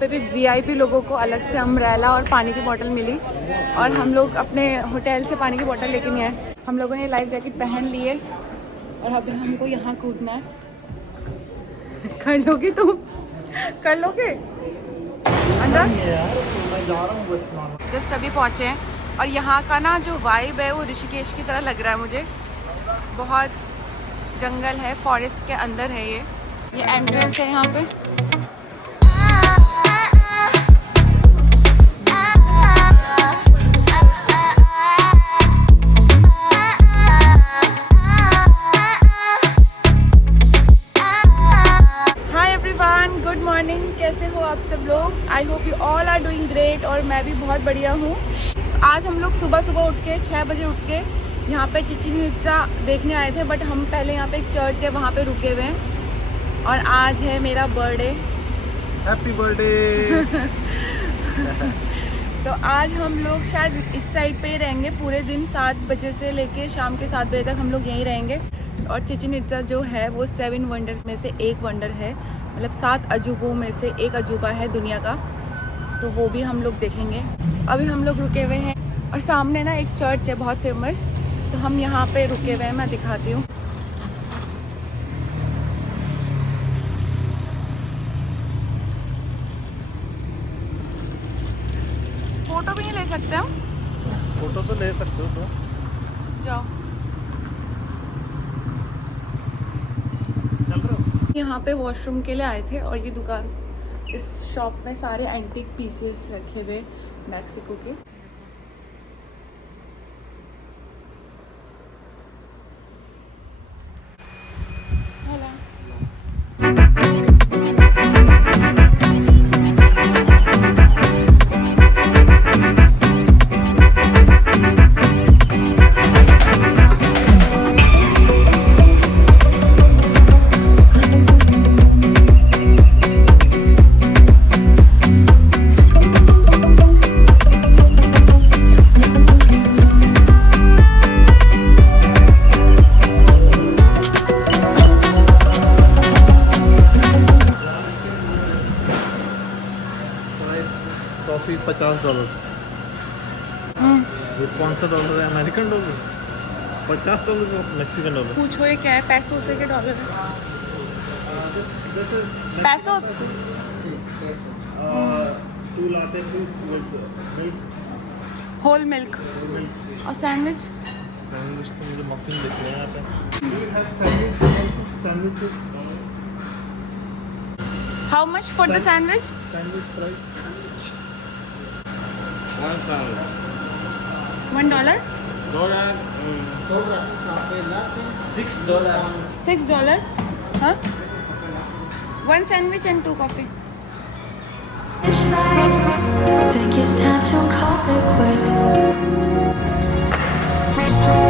पे भी वीआईपी लोगों को अलग से अम्ब्रेला और पानी की बोतल मिली और हम लोग अपने होटल से पानी की बोतल लेके नहीं आए। हम लोगों ने लाइफ जैकेट पहन लिए और अभी हमको यहाँ कूदना है। कर लोगे तुम? कर लोगे अंदर? जस्ट अभी पहुँचे हैं और यहाँ का ना जो वाइब है वो ऋषिकेश की तरह लग रहा है मुझे। बहुत जंगल है, फॉरेस्ट के अंदर है ये एंट्रेंस है यहाँ पे। गुड मॉर्निंग, कैसे हो आप सब लोग? I hope you all are doing great और मैं भी बहुत बढ़िया हूँ। आज हम लोग सुबह सुबह उठ के 6 बजे उठ के यहाँ पे चिचिन इट्जा देखने आए थे, बट हम पहले यहाँ पे एक चर्च है वहाँ पे रुके हुए हैं और आज है मेरा बर्थडे। Happy birthday. तो आज हम लोग शायद इस साइड पे ही रहेंगे पूरे दिन। 7 बजे से लेके शाम के 7 बजे तक हम लोग यहीं रहेंगे। और चिचिन इट्जा जो है वो 7 वंडर्स में से एक वंडर है, मतलब 7 अजूबों में से एक अजूबा है दुनिया का, तो वो भी हम लोग देखेंगे। अभी हम लोग रुके हुए हैं और सामने ना एक चर्च है बहुत फेमस, तो हम यहाँ पे रुके हुए हैं, मैं दिखाती हूँ। फोटो भी नहीं ले सकते हम? फोटो तो ले सकते हो तो जाओ। चल रहे हो? यहाँ पे वॉशरूम के लिए आए थे और ये दुकान, इस शॉप में सारे एंटीक पीसेस रखे हुए मैक्सिको के। कॉफी $50। ये कौन सा डॉलर है? American dollar? $50 Mexican dollar. पूछो ये क्या है? पैसों से के dollar? Pesos. 2 latte milk, whole milk. और सैंडविच? सैंडविच तो मुझे मफिन देख रहे हैं यहाँ पे। Sandwiches how much for the sandwich? Sandwich price $1? $6? हाँ? 1 sandwich and 2 coffee. Think it's time to call it quit.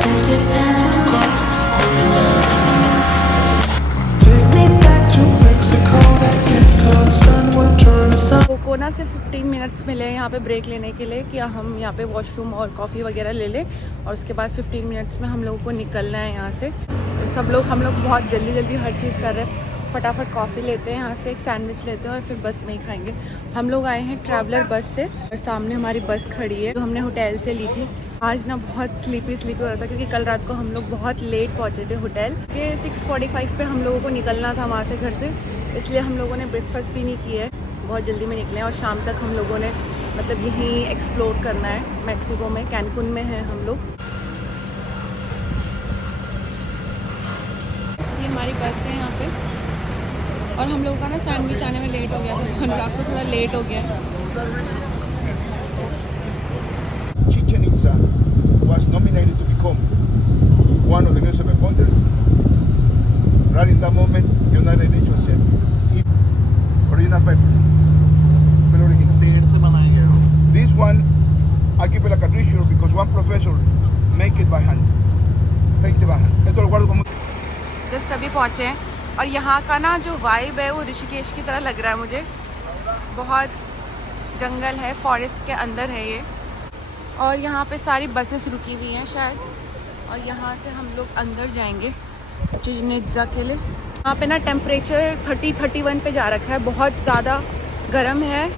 Think it's time to take me back to Mexico. That good sun will turn to sun. Coconut से 15 minutes मिले यहाँ पे break लेने के लिए कि हम यहाँ पे वॉशरूम और कॉफ़ी वगैरह ले लें और उसके बाद 15 मिनट्स में हम लोगों को निकलना है यहाँ से। तो हम लोग बहुत जल्दी हर चीज़ कर रहे हैं। फटाफट कॉफ़ी लेते हैं यहाँ से, एक सैंडविच लेते हैं और फिर बस में ही खाएंगे। हम लोग आए हैं ट्रैवलर बस से और सामने हमारी बस खड़ी है जो हमने होटल से ली थी। आज ना बहुत स्लीपी हो रहा था क्योंकि कल रात को हम लोग बहुत लेट पहुँचे थे होटल के। 6:45 पे हम लोगों को निकलना था वहाँ से घर से, इसलिए हम लोगों ने ब्रेकफास्ट भी नहीं किया है, बहुत जल्दी में निकले हैं। और शाम तक हम लोगों ने मतलब यहीं एक्सप्लोर करना है मैक्सिको में, कैनकुन में हैं हम लोग। ये हमारी बस है यहाँ पे और हम लोगों का ना सैंडविच आने में लेट हो गया था, अनुराग को थोड़ा लेट हो गया। Chichen Itza was nominated to become one of the new 7 wonders. Right in that moment, United Nations said, original paper. पेड़ से बनाए गए हो। This one, I keep it like a treasure because one professor make it by hand. Paint by hand. Esto lo guardo como. Just अभी पहुँचे हैं और यहाँ का ना जो वाइब है वो ऋषिकेश की तरह लग रहा है मुझे। बहुत जंगल है, फॉरेस्ट के अंदर है ये और यहाँ पे सारी बसेस रुकी हुई हैं शायद, और यहाँ से हम लोग अंदर जाएंगे चिचिन इट्जा के लिए। यहाँ पे ना टेम्परेचर 30-31 पे जा रखा है, बहुत ज़्यादा गरम है।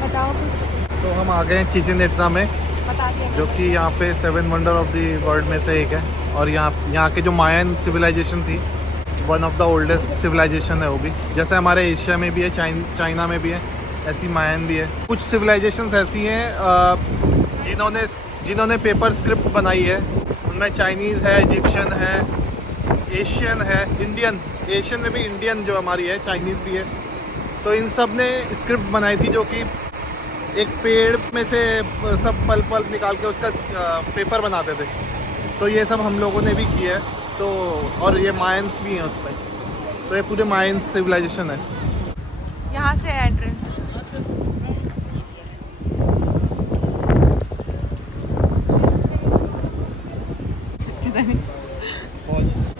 बताओ कुछ। तो हम आ गए हैं चिचिन इट्जा में, बताते हैं। जो कि यहाँ पे 7 वंडर ऑफ द वर्ल्ड में से एक है। और यहाँ के जो मायन सिविलाइजेशन थी, one of the oldest civilization है वो भी। जैसे हमारे एशिया में भी है, चाइना में भी है, ऐसी मायन भी है। कुछ सिविलाइजेशंस ऐसी हैं जिन्होंने पेपर स्क्रिप्ट बनाई है। उनमें चाइनीज़ है, इजिप्शियन है, एशियन है, इंडियन। एशियन में भी इंडियन जो हमारी है, चाइनीज़ भी है। तो इन सब ने स्क्रिप्ट बनाई थी, जो कि एक पेड़ में से सब पल्प निकाल के उसका पेपर बनाते थे। तो ये सब हम लोगों ने भी किया है। तो और ये मायंस भी हैं उसमें। तो ये पूरे मायंस सिविलाइजेशन है। यहाँ से एंट्रेंस।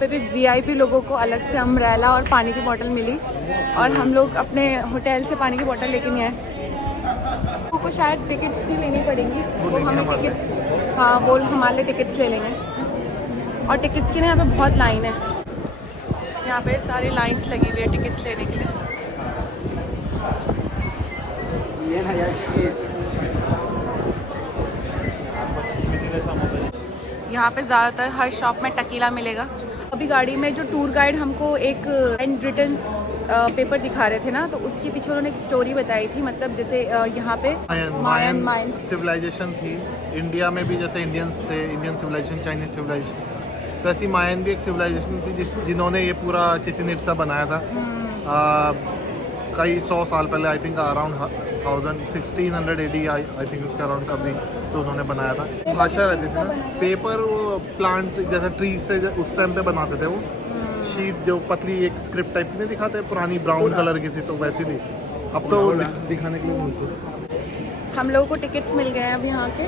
पे भी वीआईपी लोगों को अलग से अम्ब्रेला और पानी की बोतल मिली, और हम लोग अपने होटल से पानी की बोतल लेके नहीं आए। को शायद टिकट्स भी लेनी पड़ेंगी, वो हमें टिकट्स, हाँ वो हमारे लिए टिकट्स ले लेंगे। और टिकट्स की ना यहाँ पे बहुत लाइन है, यहाँ पे सारी लाइंस लगी हुई है टिकट्स लेने के लिए। यहाँ पे ज़्यादातर हर शॉप में टकीला मिलेगा। अभी गाड़ी में जो टूर गाइड हमको एक हैंड रिटन पेपर दिखा रहे थे ना, तो उसके पीछे उन्होंने एक स्टोरी बताई थी। मतलब जैसे यहाँ पे मायन सिविलाइजेशन थी इंडिया में भी, जैसे इंडियंस थे, इंडियन सिविलाइजेशन, चाइनीज सिविलाइजेशन। तो ऐसी मायन भी एक सिविलाइजेशन थी जिन्होंने ये पूरा चिचिन इट्जा बनाया था कई 100 साल पहले। I think around 1600 AD I think उसके अराउंड कभी तो उन्होंने बनाया था। भाषा रहती थी ना, पेपर वो प्लांट जैसे ट्री से उस टाइम पे बनाते थे। वो शीट जो पतली एक स्क्रिप्ट टाइप की नहीं दिखाते, पुरानी ब्राउन कलर की थी, तो वैसी थी। अब तो दिखाने के लिए मिलती। हम लोगों को टिकट्स मिल गए हैं अब यहाँ के।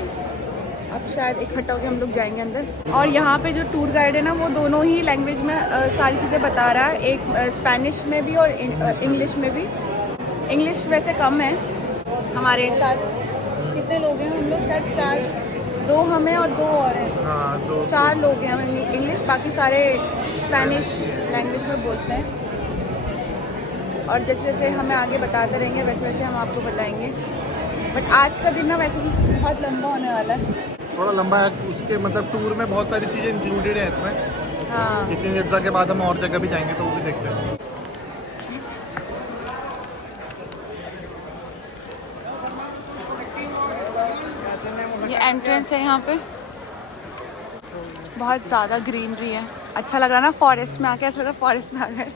अब शायद इकट्ठा होकर हम लोग जाएंगे अंदर। और यहाँ पे जो टूर गाइड है ना, वो दोनों ही लैंग्वेज में सारी चीज़ें बता रहा है, एक स्पेनिश में भी और इंग्लिश में भी। इंग्लिश वैसे कम है हमारे साथ। कितने लोग हैं हम लोग? शायद 4, 2 हमें और 2 और हैं। हाँ, 4 लोग हैं हमें इंग्लिश, बाकी सारे स्पेनिश लैंग्वेज में बोलते हैं। और जैसे जैसे हमें आगे बताते रहेंगे वैसे वैसे हम आपको बताएंगे। बट आज का दिन ना वैसे भी बहुत लंबा होने वाला है। थोड़ा लंबा है उसके, मतलब टूर में बहुत सारी चीज़ें इंक्लूडेड हैं इसमें। हाँ, चिचिन इट्जा के बाद हम और जगह भी जाएंगे तो वो भी देखते हैं। ये एंट्रेंस है। यहाँ पे बहुत ज़्यादा ग्रीनरी है, अच्छा लग रहा है ना। फॉरेस्ट में आके ऐसा लग रहा है फॉरेस्ट में आ गए।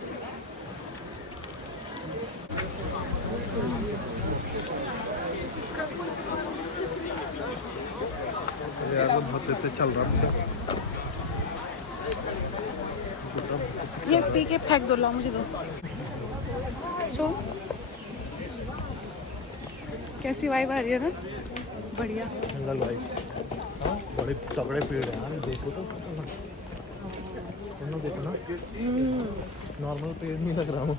बहुत देर चल रहा है। ये पी के फेंक दो, लो मुझे दो। सो कैसी वाइब आ रही है ना? बढ़िया। जंगल भाई, बड़े तगड़े पेड़ हैं यार, देखो तो देखो ना, नॉर्मल पेड़ नहीं लग रहा हूँ।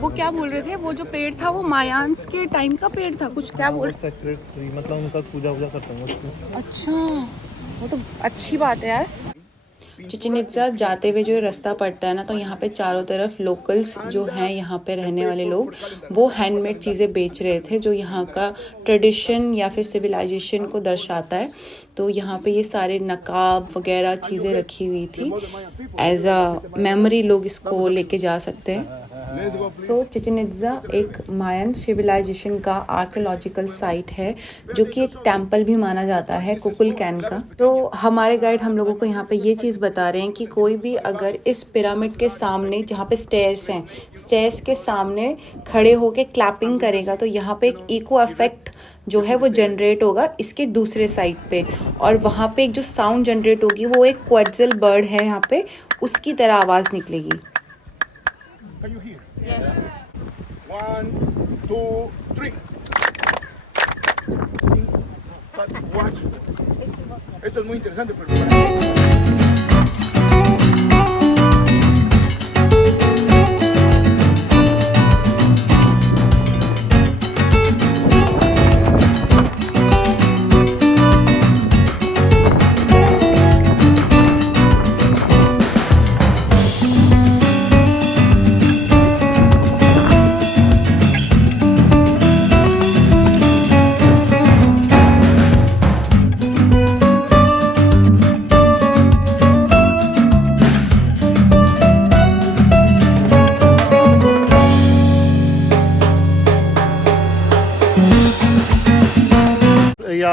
वो क्या बोल रहे थे, वो जो पेड़ था वो मायान्स के टाइम का पेड़ था कुछ, क्या बोल? सेक्रेट ट्री, मतलब उनका पूजा करते हैं उसको। अच्छा, वो तो अच्छी बात है यार। चिचिन इट्जा जाते हुए जो रास्ता पड़ता है ना, तो यहाँ पे चारों तरफ लोकल्स जो हैं, यहाँ पे रहने वाले लोग, वो हैंडमेड चीज़ें बेच रहे थे, जो यहाँ का ट्रेडिशन या फिर सिविलाइजेशन को दर्शाता है। तो यहाँ पे ये सारे नकाब वगैरह चीज़ें रखी हुई थी, एज अ मेमोरी लोग इसको लेके जा सकते हैं। सो चिचिन इट्जा एक मायन सिविलाइजेशन का आर्कियोलॉजिकल साइट है, जो कि एक टेम्पल भी माना जाता है कुकुलकैन का। तो हमारे गाइड हम लोगों को यहाँ पे ये चीज़ बता रहे हैं कि कोई भी अगर इस पिरामिड के सामने, जहाँ पे स्टेयर्स हैं, स्टेयर्स के सामने खड़े होके क्लैपिंग करेगा, तो यहाँ पे एक इको इफेक्ट जो है वो जनरेट होगा इसके दूसरे साइड पे। और वहाँ पे एक जो साउंड जनरेट होगी वो एक क्वेट्ज़ल बर्ड है यहाँ पे, उसकी तरह आवाज़ निकलेगी। Can you hear? Yes. 1, 2, 3. Sí, but watchful. Esto es muy interesante, pero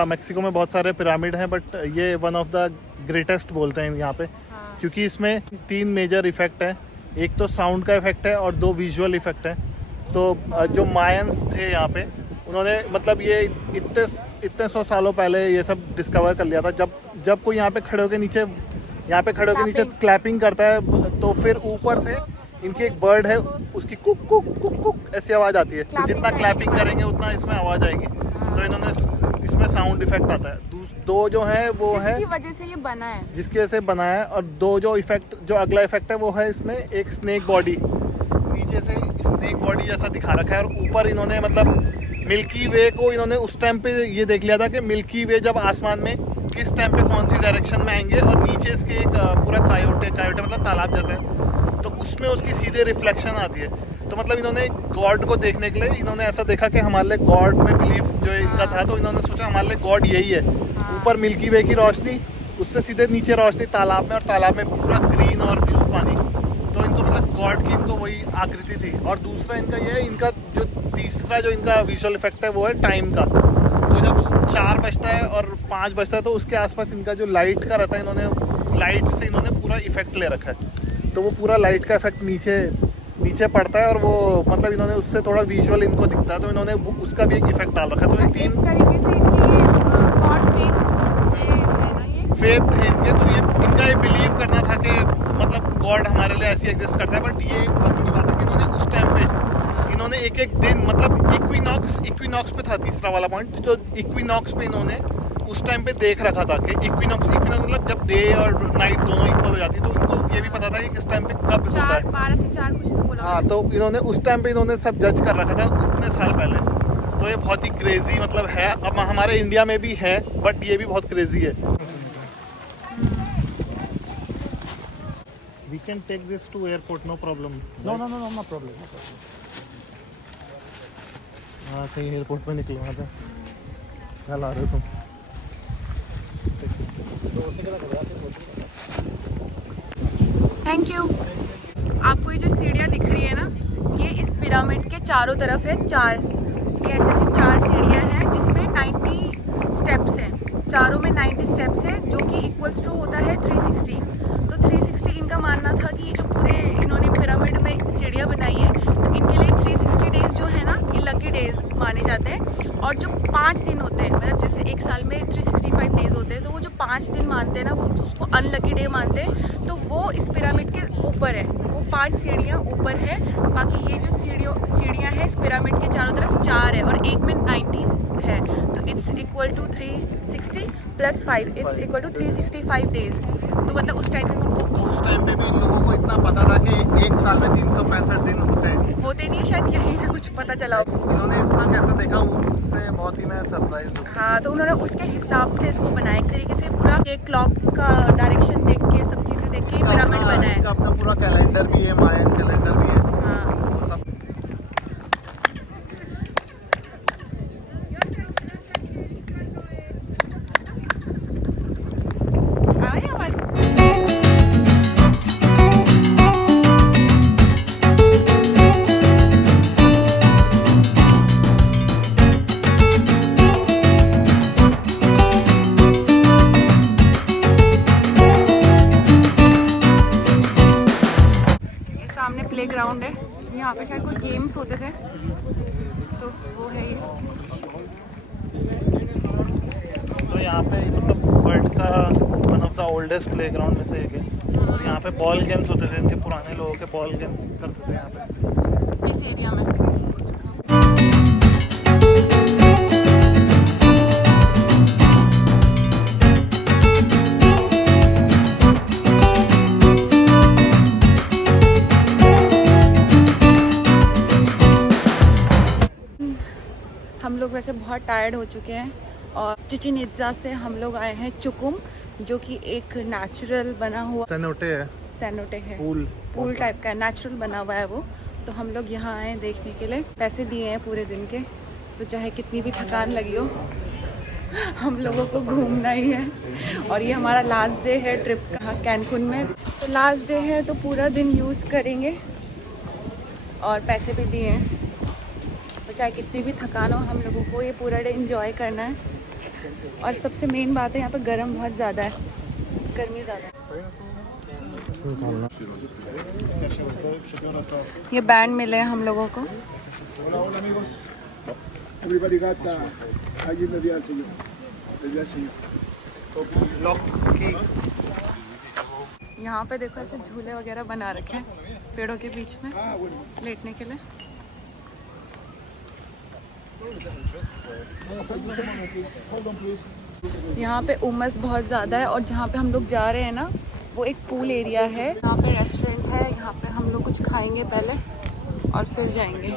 Mexico में बहुत सारे पिरामिड हैं, बट ये वन ऑफ द ग्रेटेस्ट बोलते हैं यहाँ पे, क्योंकि इसमें 3 मेजर इफेक्ट है। एक तो साउंड का इफेक्ट है और 2 विजुअल इफेक्ट है। तो जो मायंस थे यहाँ पे, उन्होंने मतलब ये इतने 100 सालों पहले ये सब डिस्कवर कर लिया था। जब कोई यहाँ पे खड़े होकर नीचे क्लैपिंग करता है, तो फिर ऊपर से इनकी एक बर्ड है, उसकी कुक कुक कुक कुक ऐसी आवाज़ आती है। तो जितना क्लैपिंग करेंगे उतना इसमें आवाज़ आएगी। तो इन्होंने इसमें साउंड इफेक्ट आता है। 2 जो है वो है जिसकी वजह से ये बना है, जिसकी वजह से बना है। और 2 जो अगला इफेक्ट है वो है इसमें एक स्नेक बॉडी, नीचे से स्नेक बॉडी जैसा दिखा रखा है। और ऊपर इन्होंने मतलब मिल्की वे को इन्होंने उस टाइम पे ये देख लिया था कि मिल्की वे जब आसमान में किस टाइम पे कौन सी डायरेक्शन में आएंगे, और नीचे इसके एक पूरा कायोटे मतलब तालाब जैसा है, तो उसमें उसकी सीधे रिफ्लेक्शन आती है। तो मतलब इन्होंने गॉड को देखने के लिए इन्होंने ऐसा देखा कि हमारे लिए गॉड में बिलीफ जो इनका था, तो इन्होंने सोचा हमारे लिए गॉड यही है। ऊपर मिल्की वे की रोशनी, उससे सीधे नीचे रोशनी तालाब में, और तालाब में पूरा ग्रीन और ब्लू पानी। तो इनको मतलब गॉड की इनको वही आकृति थी। और दूसरा इनका ये है, इनका जो तीसरा जो इनका विजुअल इफेक्ट है वो है टाइम का। तो जब 4 बजता है और 5 बजता है, तो उसके आसपास इनका जो लाइट का रहता है, इन्होंने लाइट से इन्होंने पूरा इफेक्ट ले रखा है। तो वो पूरा लाइट का इफेक्ट नीचे पड़ता है, और वो मतलब इन्होंने उससे थोड़ा विजुअल इनको दिखता है, तो इन्होंने उसका भी एक इफेक्ट डाल रखा है। तो ये 3 तरीके से इनके गॉड फेथ थे इनके। तो ये इनका ये बिलीव करना था कि मतलब गॉड हमारे लिए ऐसी एग्जिस्ट करता है। बट ये बहुत बड़ी बात है कि इन्होंने उस टाइम पे इन्होंने एक दिन मतलब इक्विनॉक्स पे था तीसरा वाला पॉइंट, जो इक्विनॉक्स पे इन्होंने उस टाइम पे देख रखा था कि इक्विनॉक्स मतलब जब डे और नाइट दोनों इक्वल हो जाती है, तो इनको ये भी पता था कि किस टाइम पे कब होता है। 12 से 4 कुछ तो बोला। हाँ, तो इन्होंने उस टाइम पे इन्होंने सब जज कर रखा था उतने साल पहले। तो ये बहुत ही क्रेजी मतलब है। अब हमारे इंडिया में भी है, बट ये भी बहुत क्रेजी है। We can take this to airport, no problem. No problem. हाँ, कहीं एयरपोर्ट पे निकले वहाँ पे। क्या ला रहे हो तुम? Thank you. आपको ये जो सीढ़ियाँ दिख रही है ना, ये इस पिरामिड के चारों तरफ है। ये ऐसे 4 सीढ़ियाँ हैं जिसमें 90 स्टेप्स हैं। चारों में 90 स्टेप्स हैं, जो कि इक्वल्स टू होता है 360। तो 360 इनका मानना था कि ये जो पूरे इन्होंने पिरामिड में सीढ़ियाँ बनाई है, तो इनके लिए 360 डेज जो है ना, ये लकी डेज माने जाते हैं। और जो 5 दिन होते हैं, मतलब जैसे एक साल में 365 डेज होते हैं, तो वो जो 5 दिन मानते हैं ना, वो उसको अनलकी डे मानते हैं। तो वो इस पिरामिड के ऊपर है, वो 5 सीढ़ियाँ ऊपर है। बाकी ये जो सीढ़ियाँ हैं इस पिरामिड के चारों तरफ 4 है, और एक में 90 है। तो it's equal to 360 + 5, it's equal to 365 days. तो मतलब उस टाइम पे उस टाइम पे भी इन लोगों को इतना पता था कि एक साल में 365 दिन होते नहीं, शायद यहीं से कुछ पता चला हो। इन्होंने इतना कैसे देखा, उससे बहुत ही मैं सरप्राइज हूँ। हाँ, तो उन्होंने उसके हिसाब से इसको बनाया, एक तरीके से पूरा एक क्लॉक का डायरेक्शन देख के, सब चीज़ें देख के पिरामिड बना है। अपना पूरा कैलेंडर भी है, मायन कैलेंडर भी है। हाँ, वो सब आई आवाज़। सामने प्लेग्राउंड है, यहाँ पे शायद कोई गेम्स होते थे, तो वो है ये। तो यहाँ पे मतलब वर्ल्ड का one of the oldest playground में से एक है। और यहाँ पे बॉल गेम्स होते थे, इनके पुराने लोगों के बॉल गेम्स करते थे यहाँ पे इस एरिया में। हम लोग वैसे बहुत टायर्ड हो चुके हैं, और चिचिन इत्जा से हम लोग आए हैं चुकुम, जो कि एक नेचुरल बना हुआ सेनोटे है, पूल टाइप का नेचुरल बना हुआ है वो। तो हम लोग यहाँ आए हैं देखने के लिए, पैसे दिए हैं पूरे दिन के, तो चाहे कितनी भी थकान लगी हो, हम लोगों को घूमना ही है। और ये हमारा लास्ट डे है ट्रिप का कैनकुन में। तो लास्ट डे है तो पूरा दिन यूज़ करेंगे, और पैसे भी दिए हैं, तो चाहे कितनी भी थकान हो, हम लोगों को ये पूरा डे एंजॉय करना है। और सबसे मेन बात है यहाँ पे गर्म बहुत ज़्यादा है, गर्मी ज़्यादा है। ये बैंड मिले हैं हम लोगों को। Hola, hola amigos. Everybody got allí me dio al señor. Le dio al señor. यहाँ पे देखो ऐसे झूले वगैरह बना रखे हैं पेड़ों के बीच में लेटने के लिए। यहाँ पे उमस बहुत ज़्यादा है और जहाँ पे हम लोग जा रहे हैं ना वो एक पूल एरिया है। यहाँ पे रेस्टोरेंट है, यहाँ पे हम लोग कुछ खाएंगे पहले और फिर जाएंगे।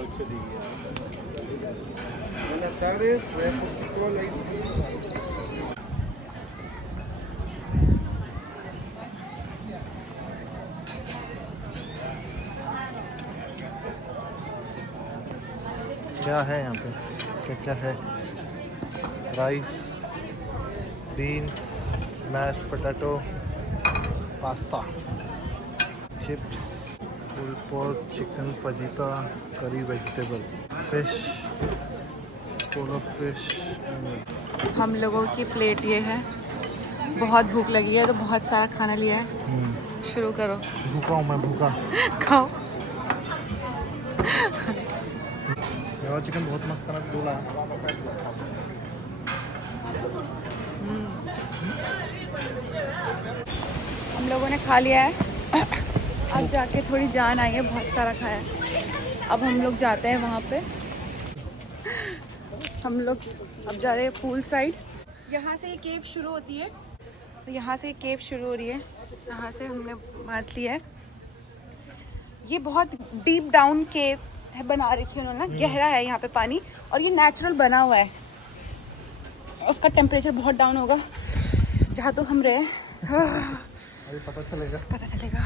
क्या है यहाँ पे, क्या क्या है? Rice, beans, mashed potato, pasta, chips, pull pork, chicken fajita, curry vegetable, fish, polo fish. हम लोगों की प्लेट ये है। बहुत भूख लगी है तो बहुत सारा खाना लिया है। शुरू करो। भूखा हूँ मैं, भूखा। खाओ। चिकन बहुत मस्त तरह डोला। हम लोगों ने खा लिया है। अब जाके थोड़ी जान आई है, बहुत सारा खाया है। अब हम लोग जाते हैं वहाँ पे। हम लोग अब जा रहे हैं पूल साइड। यहाँ से ये केव शुरू होती है, तो यहाँ से ये केव शुरू हो रही है। यहाँ से हमने बात लिया है। ये बहुत डीप डाउन केव है, बना रखी है उन्होंने। गहरा है यहाँ पे पानी और ये नेचुरल बना हुआ है। उसका टेम्परेचर बहुत डाउन होगा जहाँ तो हम रहे। अभी पता चलेगा। पता चलेगा।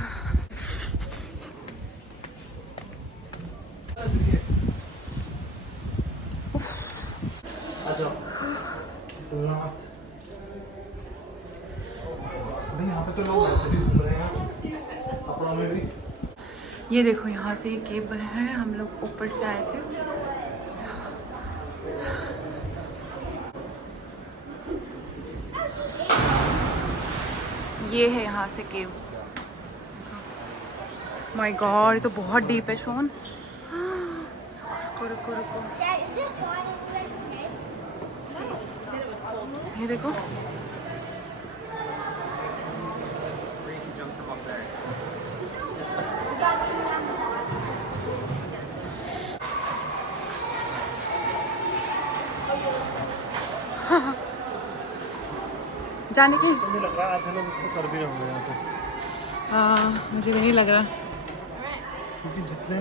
यहाँ पे तो लोग वैसे भी घूम रहे हैं कपड़ों में भी। ये देखो यहाँ से ये केव बना है। हम लोग ऊपर से आए थे। ये है यहाँ से केव। माय गॉड, ये तो बहुत डीप है शोन। रुको रुको रुको, ये देखो। जाने की मुझे लग रहा है आधे लोग उसको कर भी रहे होंगे यहाँ पे, मुझे भी नहीं लग रहा। क्योंकि जितने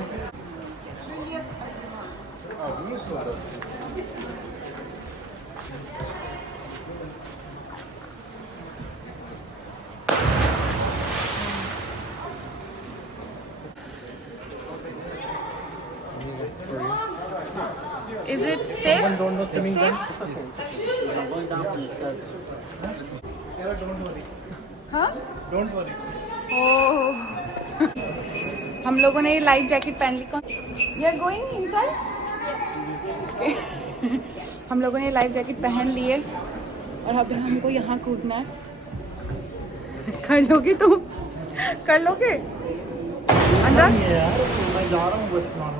Is it safe? don't know swimming Safe? don't worry, हाँ? don't worry. ओह। हम लोगों ने ये लाइफ जैकेट पहन ली। You are going inside? हम लोगों ने लाइफ जैकेट पहन ली है और अभी हमको यहाँ कूदना है। कर लोगे तुम? कर लोगे अंदर? मैं जा रहा हूँ बस नॉर्मल।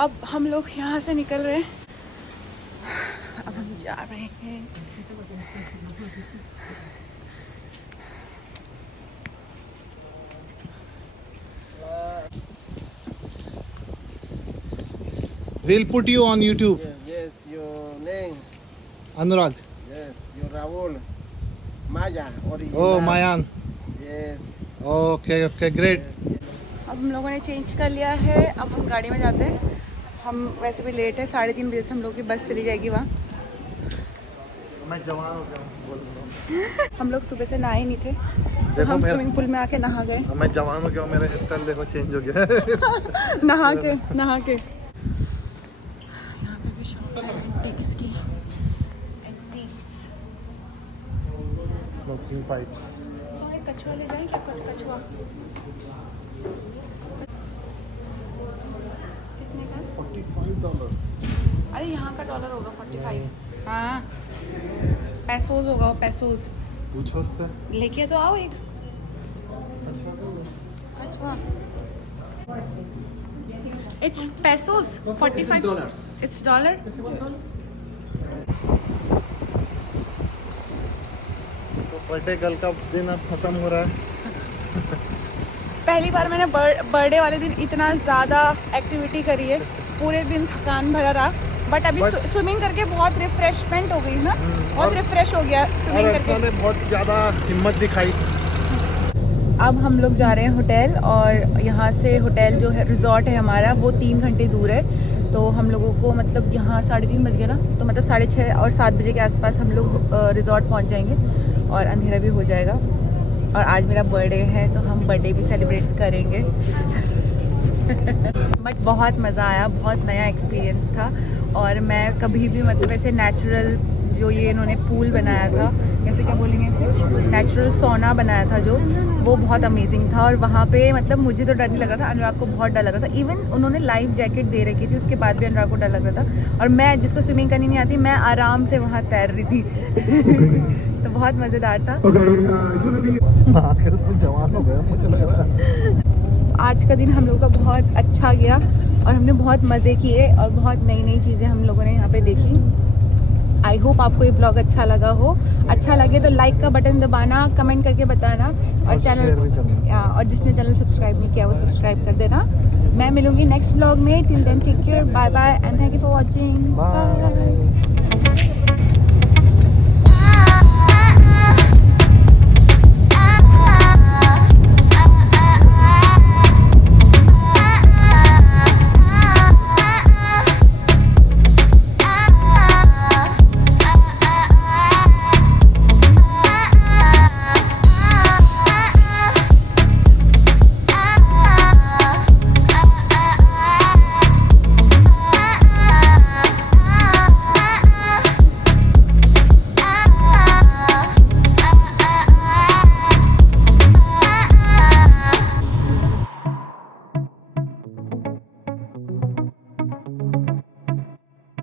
अब हम लोग यहाँ से निकल रहे हैं। अब हम जा रहे हैं। We'll put you on YouTube. Yes, your name. Anurag. Yes, your Raul. Maya, original. Oh, Mayan. Yes. Okay, okay, great. अब हम लोगों ने चेंज कर लिया है, अब हम गाड़ी में जाते हैं। हम वैसे भी लेट है, 3:30 बजे से हम लोग की बस चली जाएगी वहाँ। मैं जवान हो गया बोल रहा हम लोग सुबह से नहाए नहीं थे, तो देखो हम मेरा- स्विमिंग पूल में आके नहा गए। हूँ। मैं जवान हो गया हूँ, मेरा हेयर स्टाइल देखो चेंज हो गया। नहा के यहाँ पे भी शॉप है एंटीक्स की। एंटीक्स। Smoking pipes. तो एक कछुआ ले जाएं क्या? कछुआ कितने का? $45। अरे यहाँ का डॉलर होगा 45। हाँ, पैसोज होगा वो, पैसोज। पूछो उससे। लेके तो आओ एक कछुआ। It's पैसोज 45 dollars. It's dollar. तो बर्थडे गर्ल का दिन अब खत्म हो रहा है। पहली बार मैंने बर्थडे वाले दिन इतना ज़्यादा एक्टिविटी करी है, पूरे दिन थकान भरा रहा। बट अभी स्विमिंग करके बहुत रिफ्रेशमेंट हो गई ना, बहुत रिफ्रेश हो गया स्विमिंग और करके। अर्चना ने बहुत ज़्यादा हिम्मत दिखाई। अब हम लोग जा रहे हैं होटल, और यहाँ से होटल जो है रिजॉर्ट है हमारा, वो 3 घंटे दूर है। तो हम लोगों को मतलब यहाँ 3:30 बज गए ना, तो मतलब 6:30 और 7 बजे के आसपास हम लोग रिजॉर्ट पहुँच जाएंगे और अंधेरा भी हो जाएगा। और आज मेरा बर्थडे है तो हम बर्थडे भी सेलिब्रेट करेंगे। बट बहुत मज़ा आया, बहुत नया एक्सपीरियंस था। और मैं कभी भी मतलब ऐसे नेचुरल जो ये इन्होंने पूल बनाया था, या फिर क्या बोलेंगे इसे, नेचुरल सोना बनाया था जो, वो बहुत अमेजिंग था। और वहाँ पे मतलब मुझे तो डर नहीं लग रहा था, अनुराग को बहुत डर लग रहा था। इवन उन्होंने लाइफ जैकेट दे रखी थी, उसके बाद भी अनुराग को डर लग रहा था। और मैं जिसको स्विमिंग करनी नहीं आती, मैं आराम से वहाँ तैर रही थी। तो बहुत मज़ेदार था। आखिर उसमें जवान हो गया मुझे लग रहा है। आज का दिन हम लोगों का बहुत अच्छा गया और हमने बहुत मज़े किए और बहुत नई नई चीज़ें हम लोगों ने यहाँ पे देखी। आई होप आपको ये ब्लॉग अच्छा लगा हो। अच्छा लगे तो लाइक का बटन दबाना, कमेंट करके बताना, और share भी करना। और जिसने चैनल सब्सक्राइब नहीं किया वो सब्सक्राइब कर देना। मैं मिलूंगी नेक्स्ट ब्लॉग में। Till then take care, bye bye and thank you for watching. Bye.